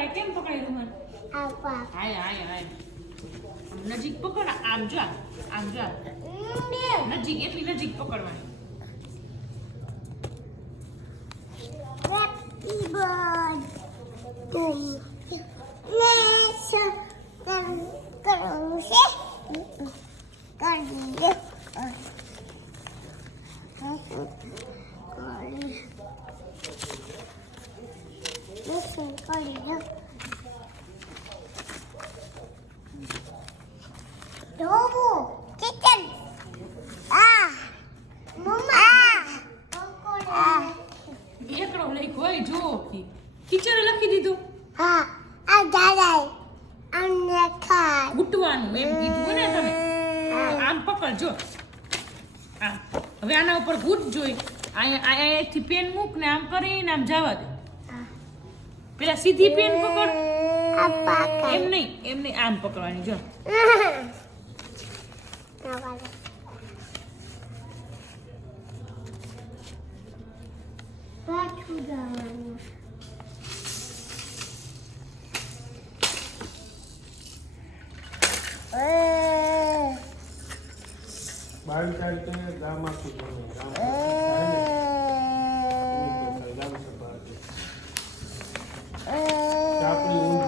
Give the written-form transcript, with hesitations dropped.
પકડાય કેમ પકડાય રૂમાલ હાય હાય હાય નજીક પકડ આમ જો નજીક એટલી નજીક પકડવાની એકડો લઈ કોઈ જો ટીચરે લખી દીધું ઉઠવાનું એમ કીધું ને તમે આમ પકડજો આમ હવે આના ઉપર ગુટ જોઈ અહીંયાથી પેન મૂક ને આમ કરીને આમ જવા દે પેલા સીધી પેન પકડ એમ નહીં આમ પકડવાની જો બાળ ચાલતે ગામમાં કૂદવાનું ગામ